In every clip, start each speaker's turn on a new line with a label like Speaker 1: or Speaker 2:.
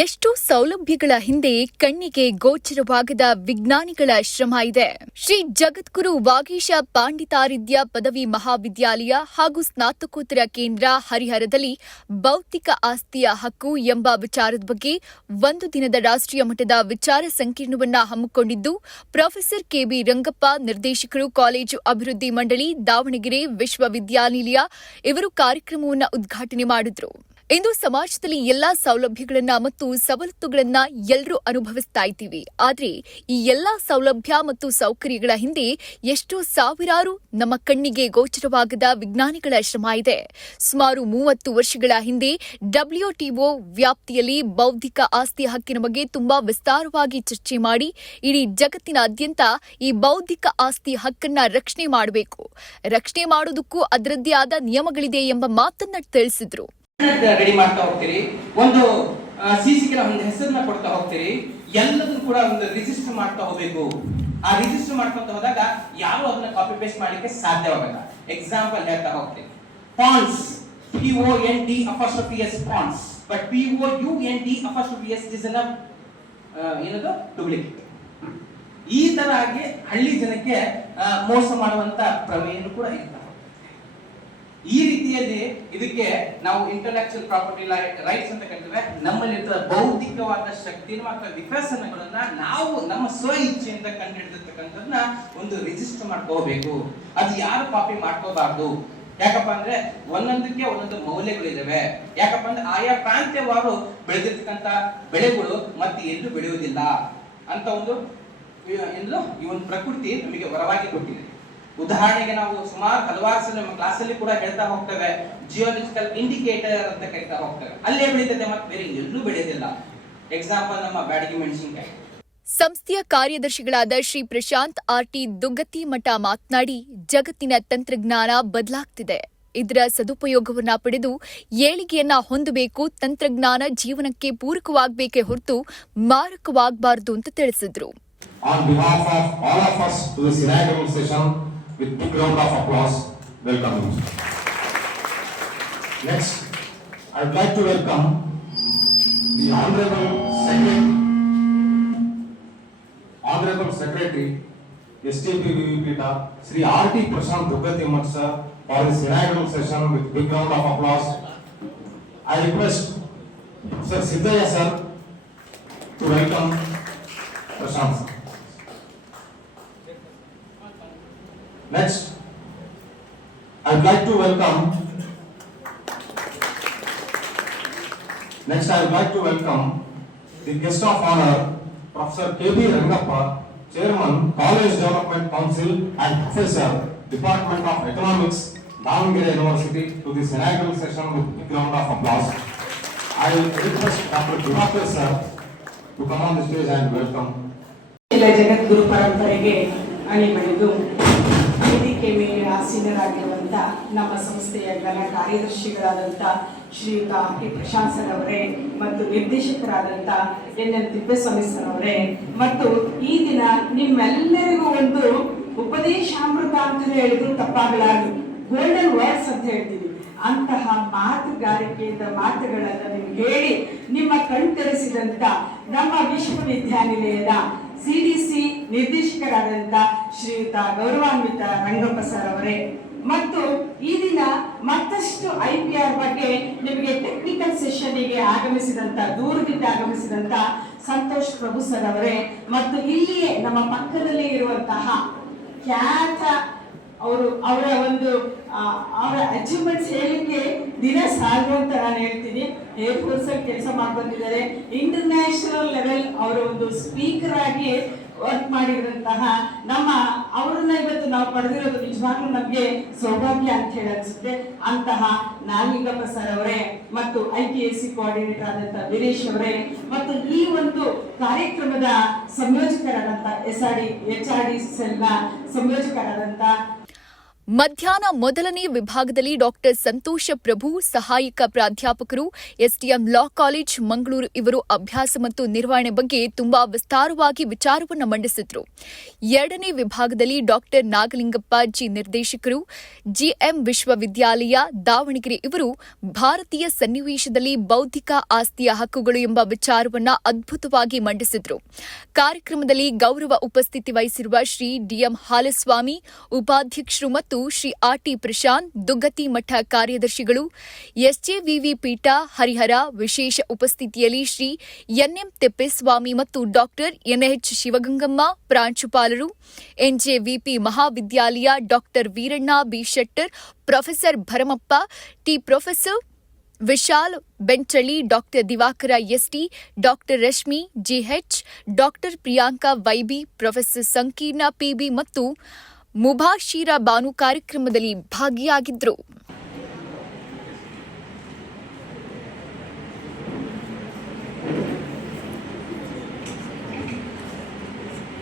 Speaker 1: ಎಷ್ಟು ಸೌಲಭ್ಯಗಳ ಹಿಂದೆ ಕಣ್ಣಿಗೆ ಗೋಚರವಾಗದ ವಿಜ್ಞಾನಿಗಳ ಶ್ರಮ ಇದೆ. ಶ್ರೀ ಜಗದ್ಗುರು ವಾಗೀಶ ಪಾಂಡಿತಾರಿದ್ಯ ಪದವಿ ಮಹಾವಿದ್ಯಾಲಯ ಹಾಗೂ ಸ್ನಾತಕೋತ್ತರ ಕೇಂದ್ರ ಹರಿಹರದಲ್ಲಿ ಭೌತಿಕ ಆಸ್ತಿಯ ಹಕ್ಕು ಎಂಬ ವಿಚಾರದ ಬಗ್ಗೆ ಒಂದು ದಿನದ ರಾಷ್ಟ್ರೀಯ ಮಟ್ಟದ ವಿಚಾರ ಸಂಕಿರಣವನ್ನ ಹಮ್ಮಿಕೊಂಡಿದ್ದು, ಪ್ರೊಫೆಸರ್ ಕೆಬಿ ರಂಗಪ್ಪ, ನಿರ್ದೇಶಕರು, ಕಾಲೇಜು ಅಭಿವೃದ್ಧಿ ಮಂಡಳಿ, ದಾವಣಗೆರೆ ವಿಶ್ವವಿದ್ಯಾನಿಲಯ ಇವರು ಕಾರ್ಯಕ್ರಮವನ್ನು ಉದ್ಘಾಟನೆ ಮಾಡಿದ್ರು. ಇಂದು ಸಮಾಜದಲ್ಲಿ ಎಲ್ಲಾ ಸೌಲಭ್ಯಗಳನ್ನ ಮತ್ತು ಸವಲತ್ತುಗಳನ್ನ ಎಲ್ಲರೂ ಅನುಭವಿಸ್ತಾ ಇದ್ದೀವಿ. ಆದ್ರೆ ಈ ಎಲ್ಲಾ ಸೌಲಭ್ಯ ಮತ್ತು ಸೌಕರ್ಯಗಳ ಹಿಂದೆ ಎಷ್ಟೋ ಸಾವಿರಾರು ನಮ್ಮ ಕಣ್ಣಿಗೆ ಗೋಚರವಾಗದ ವಿಜ್ಞಾನಿಗಳ ಶ್ರಮ ಇದೆ. ಸುಮಾರು ಮೂವತ್ತು ವರ್ಷಗಳ ಹಿಂದೆ ಡಬ್ಲ್ಯೂಟಿಒ ವ್ಯಾಪ್ತಿಯಲ್ಲಿ ಬೌದ್ಧಿಕ ಆಸ್ತಿ ಹಕ್ಕಿನ ಬಗ್ಗೆ ತುಂಬಾ ವಿಸ್ತಾರವಾಗಿ ಚರ್ಚೆ ಮಾಡಿ ಇಡೀ ಜಗತ್ತಿನಾದ್ಯಂತ ಈ ಬೌದ್ಧಿಕ ಆಸ್ತಿ ಹಕ್ಕನ್ನ ರಕ್ಷಣೆ ಮಾಡಬೇಕು. ರಕ್ಷಣೆ ಮಾಡೋದಕ್ಕೂ ಅದರದ್ದೇ ಆದ ನಿಯಮಗಳಿದೆ ಎಂಬ ಮಾತನ್ನ ತಿಳಿಸಿದ್ರು.
Speaker 2: ರೆಡಿ ಮಾಡ್ತಾ ಹೋಗ್ತೀರಿ. ಒಂದು ಸಿಸಿಗೆ ಒಂದು ಹೆಸರನ್ನ ಕೊಡ್ತಾ ಹೋಗ್ತೀರಿ. ಎಲ್ಲದನ್ನು ಕೂಡ ಒಂದು ರಿಜಿಸ್ಟರ್ ಮಾಡ್ತಾ ಹೋಗ್ಬೇಕು. ಆ ರಿಜಿಸ್ಟರ್ ಮಾಡ್ಕೊಂತ ಹೋದಾಗ ಯಾರು ಅದನ್ನ ಕಾಪಿ ಪೇಸ್ಟ್ ಮಾಡ್ಲಿಕ್ಕೆ ಸಾಧ್ಯವಾಗಲ್ಲ ಎಕ್ಸಾಂಪಲ್ ಹೇಳ್ತಾ ಹೋಗ್ತೀರಿ Pond's P O N D apostrophe S Pond's but P O U N D apostrophe S is an ಏನದು? ಡೂಪ್ಲಿಕೇಟ್ ಈ ತರ ಆಗಿ ಹಳ್ಳಿ ಜನಕ್ಕೆ ಮೋಸ ಮಾಡುವಂತ ಪ್ರಮೇಯನು ಕೂಡ ಈ ರೀತಿಯಲ್ಲಿ ಇದಕ್ಕೆ ನಾವು ಇಂಟಲೆಕ್ಚುಯಲ್ ಪ್ರಾಪರ್ಟಿ ರೈಟ್ಸ್ ಅಂತ ಕರಿತೇವೆ. ನಮ್ಮಲ್ಲಿ ಬೌದ್ಧಿಕವಾದ ಶಕ್ತಿನೂ ಅಥವಾ ವಿಕಸನಗಳನ್ನ ನಾವು ನಮ್ಮ ಸ್ವ ಇಚ್ಛೆಯಿಂದ ಕಂಡುಹಿಡಿದಿರ್ತಕ್ಕಂಥದ್ದನ್ನ ಒಂದು ರಿಜಿಸ್ಟರ್ ಮಾಡ್ಕೋಬೇಕು. ಅದು ಯಾರು ಕಾಪಿ ಮಾಡ್ಕೋಬಾರ್ದು? ಯಾಕಪ್ಪ ಅಂದ್ರೆ ಒಂದೊಂದಕ್ಕೆ ಒಂದೊಂದು ಮೌಲ್ಯಗಳಿದಾವೆ. ಯಾಕಪ್ಪ ಅಂದ್ರೆ ಆಯಾ ಪ್ರಾಂತ್ಯವಾರು ಬೆಳೆದಿರ್ತಕ್ಕಂಥ ಬೆಳೆಗಳು ಮತ್ತೆ ಎಲ್ಲೂ ಬೆಳೆಯುವುದಿಲ್ಲ ಅಂತ ಒಂದು, ಈ ಒಂದು ಪ್ರಕೃತಿ ನಮಗೆ ವರವಾಗಿ ಕೊಟ್ಟಿದೆ. ಉದಾಹರಣೆಗೆ ನಾವು ಸುಮಾರು ಹಲವಾರು ಸಲ ನಮ್ಮ ಕ್ಲಾಸಲ್ಲಿ ಕೂಡ ಹೇಳ್ತಾ ಹೋಗ್ತೇವೆ ಜಿಯೋಲಜಿಕಲ್ ಇಂಡಿಕೇಟರ್ ಅಂತ ಕರಿತಾ ಹೋಗ್ತೇವೆ. ಅಲ್ಲೇ ಬೆಳೀತದೆ ಮತ್ತೆ ಬೇರೆ ಎಲ್ಲೂ ಬೆಳೆಯೋದಿಲ್ಲ ಎಕ್ಸಾಂಪಲ್ ನಮ್ಮ ಬ್ಯಾಡಗಿ ಮೆಣಸಿನಕಾಯಿ.
Speaker 1: ಸಂಸ್ಥೆಯ ಕಾರ್ಯದರ್ಶಿಗಳಾದ ಶ್ರೀ ಪ್ರಶಾಂತ್ ಆರ್ಟಿ ದುಗ್ಗತಿ ಮಠ ಮಾತನಾಡಿ ಜಗತ್ತಿನ ತಂತ್ರಜ್ಞಾನ ಬದಲಾಗ್ತಿದೆ. ಇದರ ಸದುಪಯೋಗವನ್ನ ಪಡೆದು ಏಳಿಗೆಯನ್ನ ಹೊಂದಬೇಕು ತಂತ್ರಜ್ಞಾನ ಜೀವನಕ್ಕೆ ಪೂರಕವಾಗಬೇಕೇ ಹೊರತು ಮಾರಕವಾಗಬಾರದು ಅಂತ ತಿಳಿಸಿದ್ರು.
Speaker 3: On behalf of all of us to this inaugural session with big round of applause, welcome you. Next, I would like to welcome the Honorable Secretary, Honorable Secretary, STPVPTA, Sri R.T. Prashant Dugati sir, for this inaugural session with big round of applause. I request Sir Siddhaya sir to welcome Prashant sir. Next, I would like to welcome. Next, I would like to welcome the guest of honor, Professor K. B. Rangappa, Chairman, College Development Council and Professor, Department of Economics, Davangere University, to this inaugural session with big round of applause. I will request Dr. Diwakar sir to come on the stage and welcome.
Speaker 4: ಇಲ್ಲ ಜಗದ್ಗುರು ಪರಂಪರೆಗೆ ಅಣಿಮಣಿದು ವೇದಿಕೆ ಮೇಲೆ ಆಸೀನರಾಗಿರುವಂಥ ನಮ್ಮ ಸಂಸ್ಥೆಯ ಘನ ಕಾರ್ಯದರ್ಶಿಗಳಾದಂಥ ಶ್ರೀಯುತ K Prashant ಅವರೇ ಮತ್ತು ನಿರ್ದೇಶಕರಾದಂಥ ಎನ್ ಎನ್ ತಿಪ್ಪೇಸ್ವಾಮಿ ಸರ್ ಅವರೇ. ಮತ್ತು ಈ ದಿನ ನಿಮ್ಮೆಲ್ಲರಿಗೂ ಒಂದು ಉಪದೇಶಾಮೃತ ಅಂತ ಹೇಳಿದ್ರು ತಪ್ಪಾಗಲಾರದು. ಗೋಲ್ಡನ್ ವರ್ಡ್ಸ್ ಅಂತ ಹೇಳ್ತೀವಿ. ಅಂತಹ ಮಾತುಗಾರಿಕೆಯಿಂದ ಮಾತುಗಳನ್ನು ನಿಮ್ಗೆ ಹೇಳಿ ನಿಮ್ಮ ಕಣ್ತರಿಸಿದಂಥ ನಮ್ಮ ವಿಶ್ವವಿದ್ಯಾನಿಲಯದ ಸಿಡಿಸಿ ನಿರ್ದೇಶಕರಾದಂತ ಶ್ರೀಯುತ ಗೌರವಾನ್ವಿತ ರಂಗಪ್ಪ ಸರ್ ಅವರೇ. ಮತ್ತು ಈ ದಿನ ಮತ್ತಷ್ಟು ಐ ಪಿ ಆರ್ ಬಗ್ಗೆ ನಿಮಗೆ ಟೆಕ್ನಿಕಲ್ ಸೆಷನ್ಗೆ ಆಗಮಿಸಿದಂತ, ದೂರದಿಂದ ಆಗಮಿಸಿದಂತ ಸಂತೋಷ್ ಪ್ರಭು ಸರ್ ಅವರೇ. ಮತ್ತು ಇಲ್ಲಿಯೇ ನಮ್ಮ ಪಕ್ಕದಲ್ಲಿ ಇರುವಂತಹ ಖ್ಯಾತ ಅವರು ಅವರ ಒಂದು ಅವರ ಅಚೀವ್ಮೆಂಟ್ಸ್ ಹೇಳಲಿಕ್ಕೆ ದಿನ ಸಾಗು ಅಂತ ನಾನು ಹೇಳ್ತೀನಿ. ಏರ್ ಫೋರ್ಸ್ ಅಲ್ಲಿ ಕೆಲಸ ಮಾಡ್ಬಂದಿದ್ದಾರೆ. ಇಂಟರ್ನ್ಯಾಷನಲ್ ಲೆವೆಲ್ ಅವರ ಒಂದು ಸ್ಪೀಕರ್ ಆಗಿ ವರ್ಕ್ ಮಾಡಿದಂತಹ ನಮ್ಮ, ಅವರನ್ನ ಇವತ್ತು ನಾವು ಪಡೆದಿರೋದು ನಿಜವಾಗ್ಲೂ ನಮಗೆ ಸೌಭಾಗ್ಯ ಅಂತ ಹೇಳಿ ಅನ್ಸುತ್ತೆ. ಅಂತಹ ನಾಲಿಂಗಪ್ಪ ಸರ್ ಅವರೇ ಮತ್ತು I P S C coordinator ಆದಂತಹ ವೀರೇಶ್ ಅವರೇ ಮತ್ತು ಈ ಒಂದು ಕಾರ್ಯಕ್ರಮದ ಸಂಯೋಜಕರಾದಂತಹ S R D H R D ಸಂಯೋಜಕರಾದಂತಹ
Speaker 1: ಮಧ್ಯಾಹ್ನ ಮೊದಲನೇ ವಿಭಾಗದಲ್ಲಿ ಡಾಕ್ಟರ್ ಸಂತೋಷ ಪ್ರಭು, ಸಹಾಯಕ ಪ್ರಾಧ್ಯಾಪಕರು ಎಸ್ಟಿಎಂ ಲಾ ಕಾಲೇಜ್, ಮಂಗಳೂರು ಇವರು ಅಭ್ಯಾಸ ಮತ್ತು ನಿರ್ವಹಣೆ ಬಗ್ಗೆ ತುಂಬಾ ವಿಸ್ತಾರವಾಗಿ ವಿಚಾರವನ್ನು ಮಂಡಿಸಿದರು. ಎರಡನೇ ವಿಭಾಗದಲ್ಲಿ ಡಾಕ್ಟರ್ ನಾಗಲಿಂಗಪ್ಪ ಜಿ ನಿರ್ದೇಶಕರು, ಜಿಎಂ ವಿಶ್ವವಿದ್ಯಾಲಯ ದಾವಣಗೆರೆ ಇವರು ಭಾರತೀಯ ಸನ್ನಿವೇಶದಲ್ಲಿ ಬೌದ್ಧಿಕ ಆಸ್ತಿಯ ಹಕ್ಕುಗಳು ಎಂಬ ವಿಚಾರವನ್ನು ಅದ್ಭುತವಾಗಿ ಮಂಡಿಸಿದರು. ಕಾರ್ಯಕ್ರಮದಲ್ಲಿ ಗೌರವ ಉಪಸ್ಥಿತಿ ವಹಿಸಿರುವ ಶ್ರೀ ಡಿಎಂ ಹಾಲಸ್ವಾಮಿ, ಉಪಾಧ್ಯಕ್ಷರು ಮತ್ತು ಶ್ರೀ ಆರ್ಟಿ ಪ್ರಶಾಂತ್ ದುಗ್ಗತಿ ಮಠ ಕಾರ್ಯದರ್ಶಿಗಳು, ಎಸ್ಜೆವಿವಿ ಪೀಠ, ಹರಿಹರ, ವಿಶೇಷ ಉಪಸ್ಥಿತಿಯಲ್ಲಿ ಶ್ರೀ ಎನ್ಎಂ ತಿಪ್ಪೇಸ್ವಾಮಿ ಮತ್ತು ಡಾಕ್ಟರ್ ಎನ್ಎಚ್ ಶಿವಗಂಗಮ್ಮ, ಪ್ರಾಂಶುಪಾಲರು, ಎನ್ಜೆವಿಪಿ ಮಹಾವಿದ್ಯಾಲಯ doctor Veeranna B. Shettar, professor Bharamappa, T. Professor Vishal Benchalli, doctor Divakara ST, doctor Rashmi GH doctor Priyanka YB, professor Sankeerna PB ಮತ್ತು ಮುಬಾಶೀರ ಬಾನು ಕಾರ್ಯಕ್ರಮದಲ್ಲಿ ಭಾಗಿಯಾಗಿದ್ದರು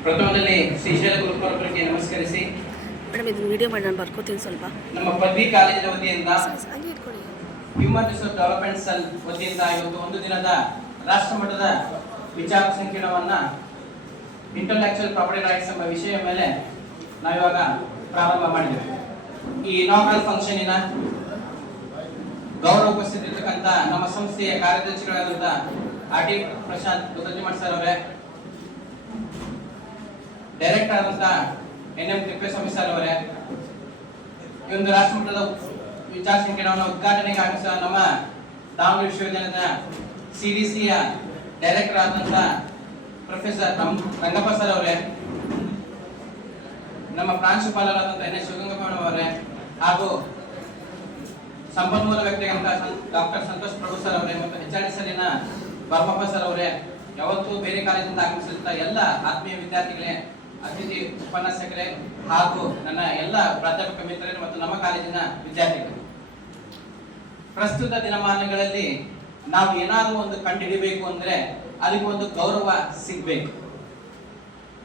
Speaker 2: ಪ್ರಥಮದಲ್ಲಿ ಶ್ರೀಶೈಲ ಗುರುಪರಂಪರೆಗೆ ನಮಸ್ಕರಿಸಿ.
Speaker 5: ಮೇಡಮ್ ಇದು ವಿಡಿಯೋ ಮಾಡಿ ನಾನು ಬರ್ಕೋತೀನಿ ಸ್ವಲ್ಪ.
Speaker 2: ನಮ್ಮ ಪದವಿ ಕಾಲೇಜಿನ ವತಿಯಿಂದ
Speaker 5: ಹಂಗೆ ಇಟ್ಕೊಳ್ಳಿ.
Speaker 2: ಹ್ಯೂಮನ್ ರಿಸೋರ್ಸ್ ಡೆವಲಪ್ಮೆಂಟ್ ಸೆಲ್ ವತಿಯಿಂದ ಇವತ್ತು ಒಂದು ದಿನದ ರಾಷ್ಟ್ರ ಮಟ್ಟದ ವಿಚಾರ ಸಂಕಿರಣವನ್ನ ಇಂಟರ್ನ್ಯಾಷನಲ್ ಪ್ರಾಪರ್ಟಿ ರೈಟ್ಸ್ ಎಂಬ ವಿಷಯ ಮೇಲೆ ನಾವಿವಾಗ ಪ್ರಾರಂಭ ಮಾಡಿದ್ದೇವೆ. ಈ ಇನಾಗ್ರಲ್ ಫಂಕ್ಷನಿನ ಗೌರವ ಉಪಸ್ಥಿತಿರ್ತಕ್ಕಂಥ ನಮ್ಮ ಸಂಸ್ಥೆಯ ಕಾರ್ಯದರ್ಶಿಗಳಾದಂಥ R T Prashanth Durgajimath sir ಅವರೇ ಡೈರೆಕ್ಟರ್ ಆದಂಥ ಎನ್ ಎಂ ತಿಪ್ಪೇಸ್ವಾಮಿ ಸರ್ ಅವರೇ, ಈ ಒಂದು ರಾಷ್ಟ್ರಮಟ್ಟದ ವಿಚಾರ ಸಂಕಿರಣವನ್ನು ಉದ್ಘಾಟನೆಗೆ ಆಗಮಿಸಿದ ನಮ್ಮ ದಾವಣಗೆರೆ ವಿಶ್ವವಿದ್ಯಾಲಯದ ಸಿಡಿಸಿಯ ಡೈರೆಕ್ಟರ್ ಆದಂಥ ಪ್ರೊಫೆಸರ್ ರಂಗಪ್ಪ ಸರ್ ಅವರೇ ನಮ್ಮ ಪ್ರಾಂಶುಪಾಲರಾದಂತಹ ಎನ್ ಎಸ್ ಶಿವಗಂಗಪ್ಪ ಅವರೇ ಹಾಗೂ ಸಂಪನ್ಮೂಲ ವ್ಯಕ್ತಿಗಂತ ಡಾಕ್ಟರ್ ಸಂತೋಷ್ ಪ್ರಭು ಸರ್ ಅವರೇ ಮತ್ತು ಎಚ್ ಆರ್ ಸರಿನ ಬರ್ಮಪ್ಪ ಸರ್ ಅವರೇ ಯಾವತ್ತೂ ಬೇರೆ ಕಾಲೇಜಿಂದ ಆಗಮಿಸಿದಂತ ಎಲ್ಲ ಆತ್ಮೀಯ ವಿದ್ಯಾರ್ಥಿಗಳೇ, ಅತಿಥಿ ಉಪನ್ಯಾಸಕರೇ ಹಾಗೂ ನನ್ನ ಎಲ್ಲ ಪ್ರಾಧ್ಯಾಪಕ ಮಿತ್ರರೇ ಮತ್ತು ನಮ್ಮ ಕಾಲೇಜಿನ ವಿದ್ಯಾರ್ಥಿಗಳು. ಪ್ರಸ್ತುತ ದಿನಮಾನಗಳಲ್ಲಿ ನಾವು ಏನಾದರೂ ಒಂದು ಕಂಡುಹಿಡಿಬೇಕು ಅಂದ್ರೆ ಅದಕ್ಕೆ ಒಂದು ಗೌರವ ಸಿಗ್ಬೇಕು.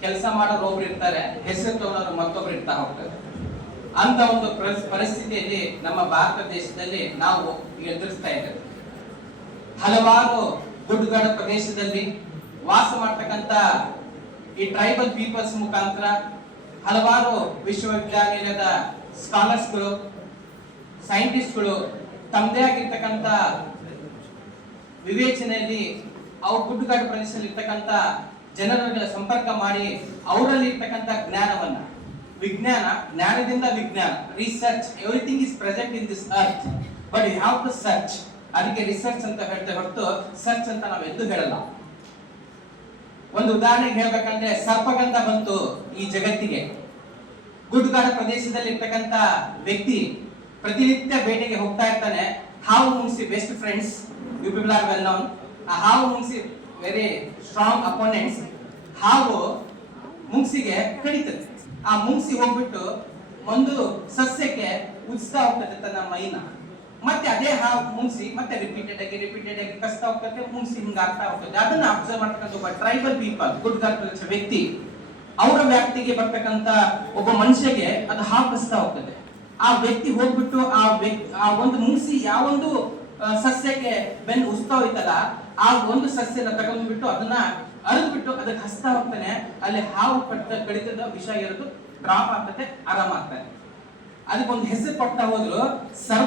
Speaker 2: ಕೆಲಸ ಮಾಡೋರು ಒಬ್ರು ಇರ್ತಾರೆ, ಹೆಸರು ತಗೊಳ್ಳೋರು ಮತ್ತೊಬ್ರು ಇರ್ತಾ ಹೋಗ್ತಾರೆ. ಅಂತ ಒಂದು ಪರಿಸ್- ಪರಿಸ್ಥಿತಿಯಲ್ಲಿ ನಮ್ಮ ಭಾರತ ದೇಶದಲ್ಲಿ ನಾವು ಎದುರಿಸ್ತಾ ಇದ್ದೇವೆ. ಹಲವಾರು ಗುಡ್ಡಗಾಡ ಪ್ರದೇಶದಲ್ಲಿ ವಾಸ ಮಾಡ್ತಕ್ಕಂತ ಈ ಟ್ರೈಬಲ್ ಪೀಪಲ್ಸ್ ಮುಖಾಂತರ ಹಲವಾರು ವಿಶ್ವವಿದ್ಯಾನಿಲಯದ ಸ್ಕಾಲರ್ಸ್ಗಳು ಸೈಂಟಿಸ್ಟ್ಗಳು ತಮ್ಮದೇ ಆಗಿರ್ತಕ್ಕಂಥ ವಿವೇಚನೆಯಲ್ಲಿ ಅವು ಗುಡ್ಡಗಾಡು ಪ್ರದೇಶದಲ್ಲಿ ಇರ್ತಕ್ಕಂಥ ಜನರುಗಳ ಸಂಪರ್ಕ ಮಾಡಿ ಅವರಲ್ಲಿ ಇರ್ತಕ್ಕಂಥ ಜ್ಞಾನವನ್ನ, ವಿಜ್ಞಾನ, ಜ್ಞಾನದಿಂದ ವಿಜ್ಞಾನ research everything is present in this earth but you have to search ಅದಕ್ಕೆ ರಿಸರ್ಚ್ ಅಂತ ಹೇಳ್ತೇವೆ ಹೊರತು ಸರ್ಚ್ ಅಂತ ನಾವು ಎದ್ದು ಹೇಳಲ್ಲ. ಒಂದು ಉದಾಹರಣೆಗೆ ಹೇಳ್ಬೇಕಂದ್ರೆ ಸರ್ಪಗಂಧ ಬಂತು ಈ ಜಗತ್ತಿಗೆ. ಗುಡ್ಡಗಾಡ ಪ್ರದೇಶದಲ್ಲಿ ಇರ್ತಕ್ಕಂಥ ವ್ಯಕ್ತಿ ಪ್ರತಿನಿತ್ಯ ಬೇಟೆಗೆ ಹೋಗ್ತಾ ಇರ್ತಾನೆ. ಹಾವು ಮುಂಗ್ಸಿ best friends you people are well known ಆ ಹಾವು ಮುಂಗ್ಸಿ ವೆರಿ ಸ್ಟ್ರಾಂಗ್ ಅಪೋನೆಂಟ್ಸ್ ಹಾವು ಮುಂಗ್ಸಿಗೆ ಕಡಿತದೆ. ಆ ಮುಂಗ್ಸಿ ಹೋಗ್ಬಿಟ್ಟು ಒಂದು ಸಸ್ಯಕ್ಕೆ ಉಜ್ತಾ ಹೋಗ್ತದೆ ತನ್ನ ಮೈನ. ಮತ್ತೆ ಅದೇ ಹಾವು ಮುಂಗ್ಸಿ, ಮತ್ತೆ ರಿಪೀಟೆಡ್ ಆಗಿ ರಿಪೀಟೆಡ್ ಆಗಿ ಕಸ್ತಾ ಹೋಗ್ತದೆ, ಮುಂಗ್ಸಿ ಹಿಂಗೆ ಆಗ್ತಾ ಹೋಗ್ತದೆ. ಅದನ್ನ ಅಬ್ಸರ್ವ್ ಮಾಡ್ತಕ್ಕಂಥ ಒಬ್ಬ ಟ್ರೈಬಲ್ ಪೀಪಲ್ ಗುಡ್ಗಾರ್ ಪ್ರದೇಶ ವ್ಯಕ್ತಿ, ಅವರ ವ್ಯಾಪ್ತಿಗೆ ಬರ್ತಕ್ಕಂತ ಒಬ್ಬ ಮನುಷ್ಯಗೆ ಅದು ಹಾವು ಕಸ್ತಾ ಹೋಗ್ತದೆ. ಆ ವ್ಯಕ್ತಿ ಹೋಗ್ಬಿಟ್ಟು ಆ ವ್ಯಕ್ತಿ, ಆ ಒಂದು ಮುಂಗ್ಸಿ ಯಾವೊಂದು ಸಸ್ಯಕ್ಕೆ ಬೆನ್ ಉಸ್ತಾ ಹೋಯ್ತಲ್ಲ ಆ ಒಂದು ಸಸ್ಯನ ತಗೊಂಡ್ಬಿಟ್ಟು ಅದನ್ನ ಅರಿದ್ಬಿಟ್ಟು ಅದಕ್ಕೆ ಹಸ್ತಾ ಹೋಗ್ತಾನೆ ಅಲ್ಲಿ ಹಾವು ಕಟ್ಟ ಕಡಿತದ ವಿಷ ಇರೋದು ಡ್ರಾಪ್ ಆಗ್ತದೆ, ಆರಾಮ ಆಗ್ತಾನೆ ಅದಕ್ಕೊಂದು ಹೆಸರು ಕೊಡ್ತಾ ಹೋದ್ರು, ಸರ್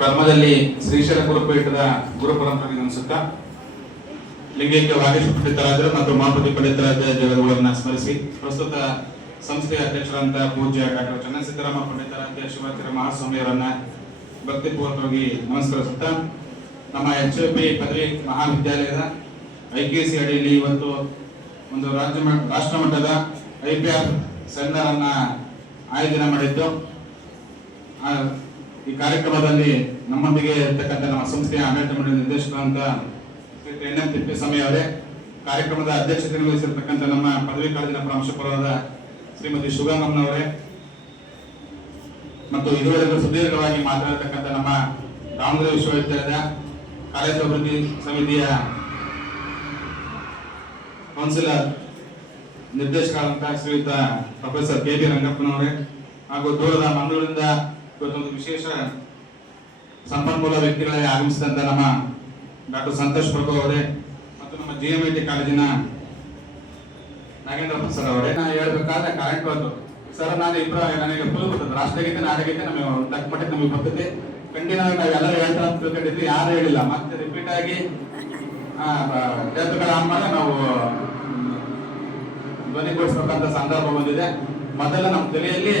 Speaker 6: ಪ್ರಥಮದಲ್ಲಿ ಶ್ರೀಶೈಲ ಗುರುಪೀಠದ ಗುರು ಪರಂಪರೆಗೆ ಅನಿಸುತ್ತಾ? ಲಿಂಗೈಕ್ಯ ವಾಗೇಶ ಪಂಡಿತರಾದರು ಮತ್ತು ಮಾಪತಿ ಪಂಡಿತರಾದ ಜಗದಗಳನ್ನ ಸ್ಮರಿಸಿ, ಪ್ರಸ್ತುತ ಸಂಸ್ಥೆಯ ಅಧ್ಯಕ್ಷರಂತ ಪೂಜ್ಯ ಡಾಕ್ಟರ್ ಚನ್ನಸಿದ್ದರಾಮ ಪಂಡಿತರಾದ ಶಿವಾಚಾರ್ಯ ಮಹಾಸ್ವಾಮಿಯವರನ್ನ ಭಕ್ತಿಪೂರ್ವಕವಾಗಿ ನಮಸ್ಕರಿಸುತ್ತಾ ನಮ್ಮ ಎಚ್ ಪಿ ಪದವಿ ಮಹಾವಿದ್ಯಾಲಯದ ಐ ಕೆ ಸಿ ಅಡಿಯಲ್ಲಿ ಇವತ್ತು ಒಂದು ರಾಜ್ಯ ರಾಷ್ಟ್ರ ಮಟ್ಟದ ಐ ಪಿ ಆರ್ ಸೆಮಿನಾರ್ ಅನ್ನ ಆಯೋಜನೆ ಮಾಡಿದ್ದು. ಈ ಕಾರ್ಯಕ್ರಮದಲ್ಲಿ ನಮ್ಮೊಂದಿಗೆ ಇರ್ತಕ್ಕಂಥ ನಮ್ಮ ಸಂಸ್ಥೆಯ ಆಡಳಿತ ಮಂಡಳಿ ನಿರ್ದೇಶಕರಂತ ಶ್ರೀ ಎನ್ ಎಂ ತಿಪ್ಪೇಸ್ವಾಮಿ ಅವರೇ, ಕಾರ್ಯಕ್ರಮದ ಅಧ್ಯಕ್ಷತೆ ವಹಿಸಿರ್ತಕ್ಕಂಥ ನಮ್ಮ ಪದವಿ ಕಾಲೇಜಿನ ಪ್ರಾಂಶುಪಾಲರಾದ ಶ್ರೀಮತಿ ಶಿವಗಂಗಮ್ಮನವರೇ ಮತ್ತು ಇದುವರೆಗೂ ಸುದೀರ್ಘವಾಗಿ ಮಾತನಾಡತಕ್ಕಂಥ ನಮ್ಮ ದಾವಣಗೆರೆ ವಿಶ್ವವಿದ್ಯಾಲಯದ ಕಾಲೇಜು ಅಭಿವೃದ್ಧಿ ಸಮಿತಿಯ ಕೌನ್ಸಿಲರ್ ನಿರ್ದೇಶಕರಾದಂತಹ ಶ್ರೀಯುತ ಪ್ರೊಫೆಸರ್ ಕೆ ಬಿ ರಂಗಪ್ಪನವರೇ ಹಾಗೂ ದೂರದ ಮಂಗಳೂರಿಂದ ಇವತ್ತೊಂದು ವಿಶೇಷ ಸಂಪನ್ಮೂಲ ವ್ಯಕ್ತಿಗಳೇ ಆಗಮಿಸಿದಂತ ನಮ್ಮ ಡಾಕ್ಟರ್ ಸಂತೋಷ್ ಪ್ರಭು ಅವರೇ ಮತ್ತು ನಮ್ಮ ಜಿ ಎಂ ಐ ಕಾಲೇಜಿನ ನಾಗೇಂದ್ರ ಪ್ರಸಾದ್ ಅವರೇ. ನಾನು ಹೇಳ್ಬೇಕಾದ್ರೆ ಕರೆಂಟ್ ಬಂತು ಸರ್ ನಾನು ಇಬ್ಬರು ನನಗೆ ಫುಲ್ ಗೊತ್ತದ ರಾಷ್ಟ್ರಗೀತೆ ನಾಡಗೀತೆ ನಮಗೆ ಮಟ್ಟಿಗೆ ನಮಗೆ ಗೊತ್ತಿದೆ ಕಂಟಿನ್ಯೂ ಎಲ್ಲರೂ ಹೇಳ್ತಾ ಅಂತ ತಿಳ್ಕೊಂಡಿದ್ವಿ. ಯಾರು ಹೇಳಿಲ್ಲ. ಮತ್ತೆ ರಿಪೀಟ್ ಆಗಿ ಹೇಳ್ಬೇಕಾರ ಆದ್ಮೇಲೆ ನಾವು ಧ್ವನಿಗೊಳಿಸ್ಬೇಕಂತ ಸಂದರ್ಭ ಬಂದಿದೆ. ಮೊದಲ ನಮ್ಮ ತಲೆಯಲ್ಲಿ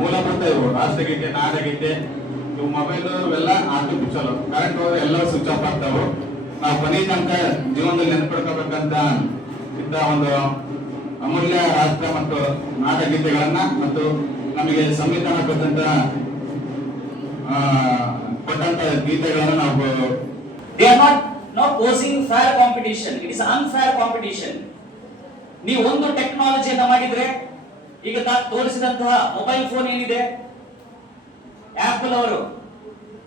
Speaker 6: ಮೂಲಭೂತ ಇವು ರಾಷ್ಟ್ರಗೀತೆ ನಾಡಗೀತೆ ಇವು ಮೊಬೈಲ್ ಇವೆಲ್ಲ ಆರ್ಟಿಫಿಷಿಯಲ್ ಕರೆಂಟ್ ಹೋದ್ರೆ ಎಲ್ಲ ಸ್ವಿಚ್ ಆಫ್ ಆಗ್ತಾವು. ನಾವು ಕೊನೆ ತನಕ ಜೀವನದಲ್ಲಿ ನೆನ್ಪಿಡ್ಕೋಬೇಕಂತ ಇದ್ದ ಒಂದು ಅಮೂಲ್ಯ ರಾಷ್ಟ್ರ ಮತ್ತು ನಾಡಗೀತೆಗಳನ್ನ ಮತ್ತು ನಮಗೆ ಸಂವಿಧಾನ ಕೊಟ್ಟಂತ ಕೊಟ್ಟಂತ ಗೀತೆಗಳನ್ನು ನಾವು
Speaker 7: posing fair competition. It is unfair competition. ನೀವು ಒಂದು ಟೆಕ್ನಾಲಜಿಯನ್ನ ಮಾಡಿದ್ರೆ, ಈಗ ತಾನು ತೋರಿಸಿದಂತಹ ಮೊಬೈಲ್ ಫೋನ್ ಏನಿದೆ? ಆಪಲ್ ಅವರು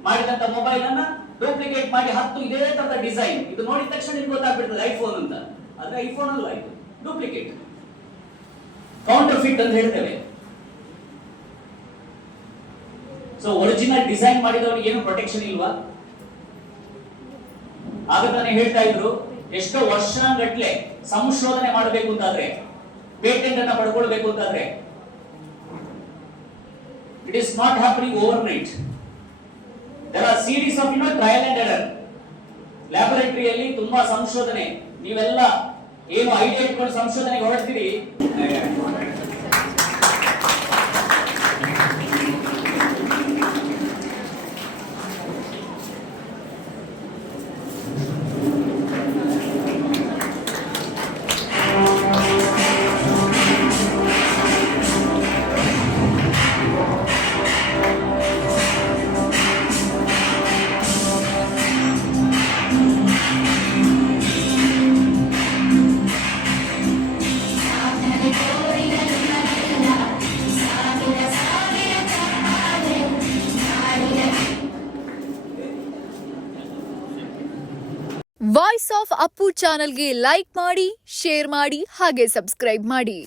Speaker 7: ಮಾಡಿದಂತ ಮೊಬೈಲ್ ಅನ್ನ ಡೂಪ್ಲಿಕೇಟ್ ಮಾಡಿ ಹತ್ತು ಇದೇ ತರದ ಡಿಸೈನ್ ಇದು ನೋಡಿದ ತಕ್ಷಣ ನಿಮ್ಗೆ ಗೊತ್ತಾಗ್ಬಿಡ್ತದೆ ಐಫೋನ್ ಅಂತ. ಆದ್ರೆ ಐಫೋನ್ ಅಲ್ಲ ಇದು ಡೂಪ್ಲಿಕೇಟ್ ಕೌಂಟರ್ ಫಿಟ್ ಅಂತ ಹೇಳ್ತೇವೆ. ಸೊ ಒರಿಜಿನಲ್ ಡಿಸೈನ್ ಮಾಡಿದವನಿಗೆ ಏನು ಪ್ರೊಟೆಕ್ಷನ್ ಇಲ್ವಾ? ಆಗ ತಾನೇ ಹೇಳ್ತಾ ಇದ್ರು, ಎಷ್ಟೋ ವರ್ಷಗಟ್ಲೆ ಸಂಶೋಧನೆ ಮಾಡಬೇಕು ಅಂತಾದ್ರೆ ಪೇಟೆಂಟ್ ಅನ್ನ ಪಡ್ಕೊಳ್ಬೇಕು ಅಂತಾದ್ರೆ it is not happening overnight there are series of you know trial and error ಲ್ಯಾಬೊರೇಟರಿಯಲ್ಲಿ ತುಂಬಾ ಸಂಶೋಧನೆ. ನೀವೆಲ್ಲ ಏನು ಐಡಿಯಾ ಇಟ್ಕೊಂಡು ಸಂಶೋಧನೆಗೆ ಹೊರಡ್ತೀರಿ?
Speaker 1: ವಾಯ್ಸ್ ಆಫ್ ಅಪ್ಪು ಚಾನಲ್ಗೆ ಲೈಕ್ ಮಾಡಿ ಶೇರ್ ಮಾಡಿ ಹಾಗೆ ಸಬ್ಸ್ಕ್ರೈಬ್ ಮಾಡಿ.